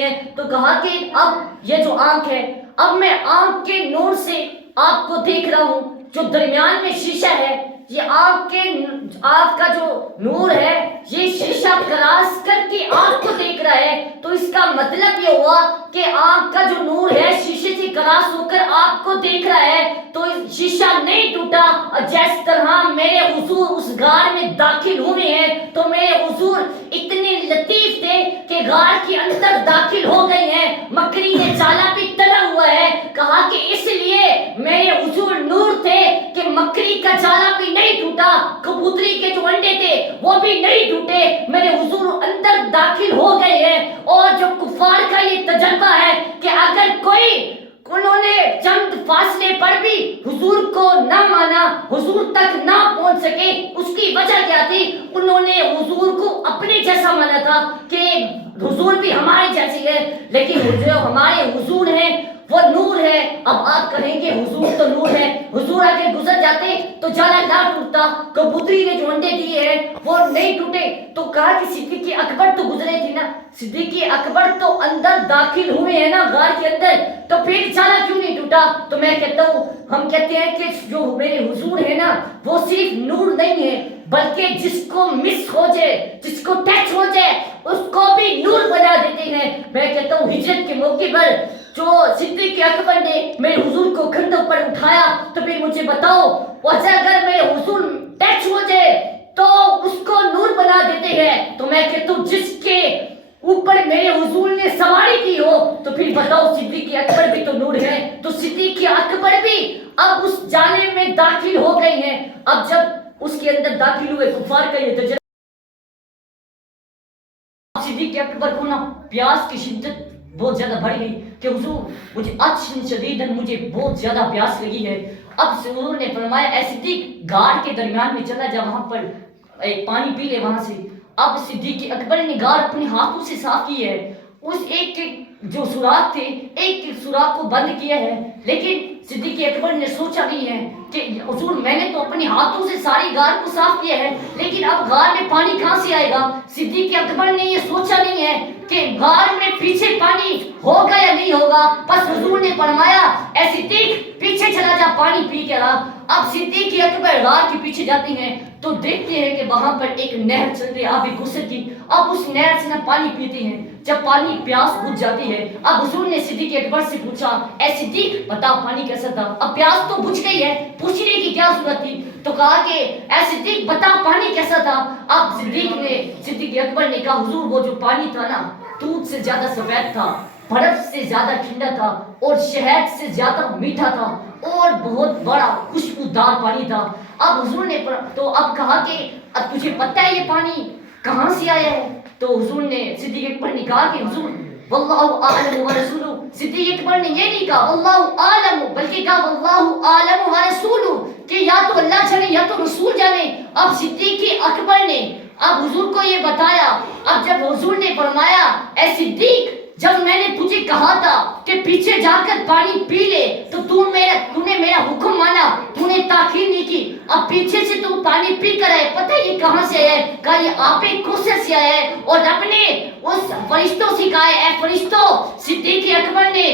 نہیں ہے. تو کہا کہ اب یہ جو آنکھ ہے, اب میں آنکھ کے نور سے آپ کو دیکھ رہا ہوں. جو درمیان میں شیشہ ہے, یہ آنکھ کا جو نور ہے یہ شیشہ کراس کر کے آنکھ کو دیکھ رہا ہے. تو اس کا مطلب یہ ہوا کہ آنکھ کا جو نور ہے شیشے سے کراس ہو کر آپ کو دیکھ رہا ہے. تو شیشہ نہیں ٹوٹا. جس طرح میرے حضور اس غار میں داخل ہوئے ہیں تو میرے حضور اتنے لطیف تھے کہ غار کے اندر داخل ہو گئے ہیں. مکڑی نے چالا بھی تلا ہوا ہے. کہا کہ اس لیے میرے حضور نور تھے کہ مکڑی کا چالا بھی نہیں ٹوٹا, کبوتری کے جو انڈے تھے وہ بھی نہیں ٹوٹے. میرے حضور اندر داخل ہو گئے ہیں. اور جو کفار کا یہ تجربہ ہے کہ اگر کوئی انہوں نے چند فاصلے پر بھی حضور کو نہ مانا, حضور تک نہ پہنچ سکے, اس کی وجہ کیا تھی؟ انہوں نے حضور کو اپنے جیسا مانا تھا کہ حضور بھی ہمارے جیسے ہے, لیکن جو ہمارے حضور ہیں وہ نور ہے. اب آپ کہیں گے حضور تو نور ہے, حضور اگر گزر جاتے تو جالا نہ ٹوٹتا, کبوتری نے جو انڈے دیے ہیں وہ نہیں ٹوٹے. تو کہا کہ صدیق اکبر تو گزرے تھے نا, صدیق اکبر تو اندر داخل ہوئے ہیں نا غار کے اندر, تو پھر جالا کیوں نہیں ٹوٹا؟ تو میں کہتا ہوں, ہم کہتے ہیں کہ جو میرے حضور ہے نا وہ صرف نور نہیں ہے بلکہ جس کو مس ہو جائے, جس کو ٹچ ہو جائے اس کو بھی نور بنا دیتے ہیں. میں کہتا ہوں ہجرت کے موقع پر جو صدیق اکبر نے میرے حضور کو کندھوں پر اٹھایا, تو پھر مجھے بتاؤ اگر میرے حضور ٹچ ہو جائے تو اس کو نور بنا دیتے ہیں. تو میں کہتا ہوں جس کے اوپر میرے حضور نے سواری کی ہو تو پھر بتاؤ صدیق اکبر بھی تو نور ہے. تو صدیق اکبر بھی اب اس جانے میں داخل ہو گئے ہیں. اب جب اس کے اندر داخل ہوئے کفار کا یہ تجربہ, صدیق اکبر کو نا پیاس کی شدت بہت زیادہ بڑھ گئی کہ حضور مجھے عطش شدید, مجھے بہت زیادہ پیاس لگی ہے. اب حضور نے فرمایا اے صدیق غار کے درمیان میں چلا جا, وہاں پر ایک پانی پی لے وہاں سے. اب صدیق اکبر نے غار اپنے ہاتھوں سے صاف کی ہے. اس ایک جو سوراخ تھے ایک سوراخ کو بند کیا ہے, لیکن صدیق اکبر نے سوچا نہیں ہے کہ حضور میں نے تو اپنے ہاتھوں سے ساری غار کو صاف کیا ہے, لیکن اب غار میں پانی کہاں سے آئے گا؟ صدیق اکبر نے یہ سوچا نہیں ہے کہ غار میں پیچھے پانی ہوگا یا نہیں ہوگا. بس حضور نے فرمایا اے صدیق پیچھے چلا جا, پانی پی کے آ. اب صدیق اکبر غار کے پیچھے جاتے ہیں تو دیکھتے ہیں کہ وہاں پر ایک نہر چل رہی ہے آب کوثر کی. اب اس نہر سے نہ پانی پیتے ہیں, جب پانی پیاس بجھ جاتی ہے. اب حضور نے صدیق اکبر سے پوچھا اے صدیق بتا پانی کیسا تھا؟ اب پیاس تو بجھ گئی ہے, پوچھنے کی کیا ضرورت تھی؟ تو کہا کہ اے صدیق بتا پانی کیسا تھا؟ اب صدیق اکبر نے کہا حضور وہ جو پانی تھا نا دودھ سے زیادہ سفید تھا, برف سے زیادہ ٹھنڈا تھا, اور شہد سے زیادہ میٹھا تھا, اور بہت بڑا خوشبودار پانی تھا. اب حضور نے تو اب کہا کہ اب تجھے پتہ ہے یہ پانی کہاں سے آیا ہے؟ تو حضور نے صدیق اکبر نے کہا کہ حضور واللہ اعلم ورسولہ. صدیق اکبر نے یہ نہیں کہا واللہ اعلم, بلکہ کہا واللہ اعلم ورسولہ, کہ یا تو اللہ جانے یا تو رسول جانے. اب صدیق اکبر نے اب حضور کو یہ بتایا. اب جب حضور نے فرمایا اے صدیق جب میں نے تجھے کہا تھا کہ پیچھے جا کر پانی پی لے تو تو نے میرا حکم مانا, تو نے تاخیر نہیں کی. اب پیچھے سے تو پانی پی کر آئے, پتہ یہ کہاں سے ہے؟ کہا یہ آب کوثر سے آیا ہے. اور رب نے اس فرشتوں سے کہا اے فرشتوں صدیق اکبر نے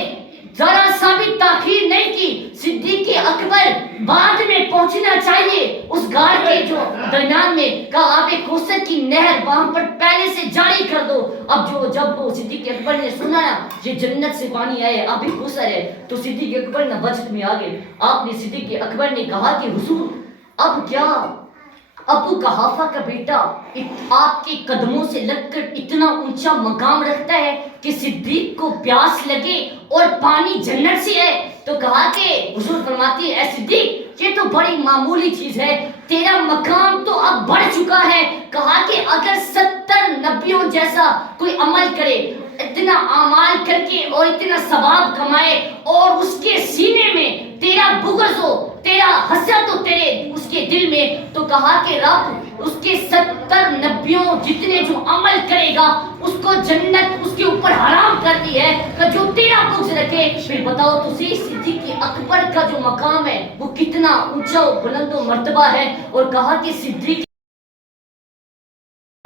ذرا سا بھی تاخیر نہیں کی. صدیق اکبر بعد میں پہنچنا چاہیے اس غار کے جو درمیان میں, کہا آب کوثر کی نہر وہاں پر پہلے سے جاری کر دو. اب جب وہ صدیق اکبر نے سنا یہ جنت سے پانی آئے آب کوثر ہے تو صدیق اکبر نہ وجد میں آ گئے. آپ نے صدیق اکبر نے کہا کہ حضور اب کیا ابو قحافہ کا بیٹا آپ کے قدموں سے لگ کر اتنا اونچا مقام رکھتا ہے کہ صدیق کو پیاس لگے اور پانی جنت سے ہے؟ تو کہا کہ حضور فرماتی ہے اے صدیق یہ تو بڑی معمولی چیز ہے, تیرا مقام تو اب بڑھ چکا ہے. کہا کہ اگر 70 نبیوں جیسا کوئی عمل کرے, اتنا اعمال کر کے اور اتنا ثواب کمائے, اور اس کے سینے میں تیرا بغض ہو, تیرا حسد ہو تیرے اس کے دل میں, تو کہا کہ رب اس کے 70 نبیوں جتنے جو عمل کرے گا اس کو جنت اس کے اوپر حرام کر دی ہے کہ جو تیرا بغض رکھے. پھر بتاؤ تو صدیق اکبر کا جو مقام ہے وہ کتنا اونچا و بلند و مرتبہ ہے. اور کہا کہ صدیق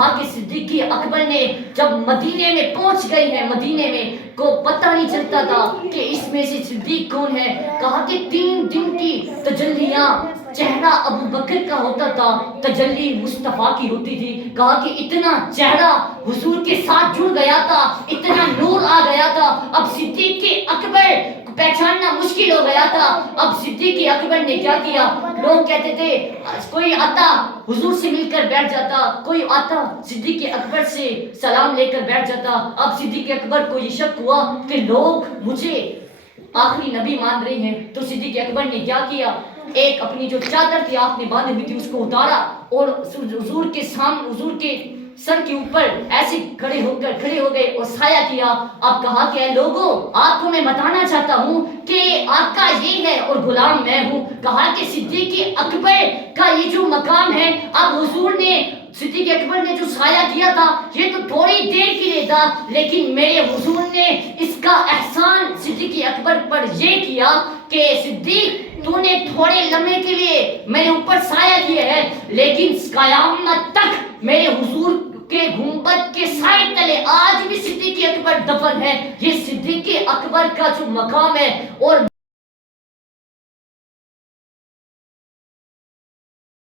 کہ صدیق اکبر نے جب مدینے میں پہنچ گئے ہیں، مدینے میں کو پتہ نہیں چلتا تھا کہ اس میں سے صدیق کون ہے. کہا کہ 3 دن کی تجلیاں چہرہ ابو بکر کا ہوتا تھا، تجلی مصطفیٰ کی ہوتی تھی. کہا کہ اتنا چہرہ حضور کے ساتھ جڑ گیا تھا، اتنا نور آ گیا تھا، اب صدیق اکبر پہچاننا مشکل ہو گیا تھا. اب صدیق اکبر نے کیا کیا؟ لوگ کہتے تھے کوئی آتا حضور سے مل کر بیٹھ جاتا، کوئی آتا صدیق اکبر سے سلام لے کر بیٹھ جاتا. اب صدیق اکبر کو یہ شک ہوا کہ لوگ مجھے آخری نبی مان رہے ہیں. تو صدیق اکبر نے کیا کیا؟ ایک اپنی جو چادر تھی آپ نے باندھی ہوئی تھی اس کو اتارا اور حضور کے سامنے، حضور کے سر کے اوپر ایسے کھڑے ہو گئے اور سایہ کیا. اب کہا کہ اے لوگوں، آپ کو میں بتانا چاہتا ہوں کہ آقا یہ ہے اور غلام میں ہوں. کہا کہ صدیق اکبر کا یہ جو مقام ہے، اب حضور نے صدیق اکبر نے جو سایہ کیا تھا یہ تو تھوڑی دیر کے لیے تھا، لیکن میرے حضور نے اس کا احسان صدیق اکبر پر یہ کیا کہ صدیق تو نے تھوڑے لمحے کے لیے میرے اوپر سایہ کیا ہے، لیکن قیامت تک میرے حضور کے گنبد کے سائے تلے آج بھی صدیق اکبر دفن ہے. یہ صدیق اکبر کا جو مقام ہے اور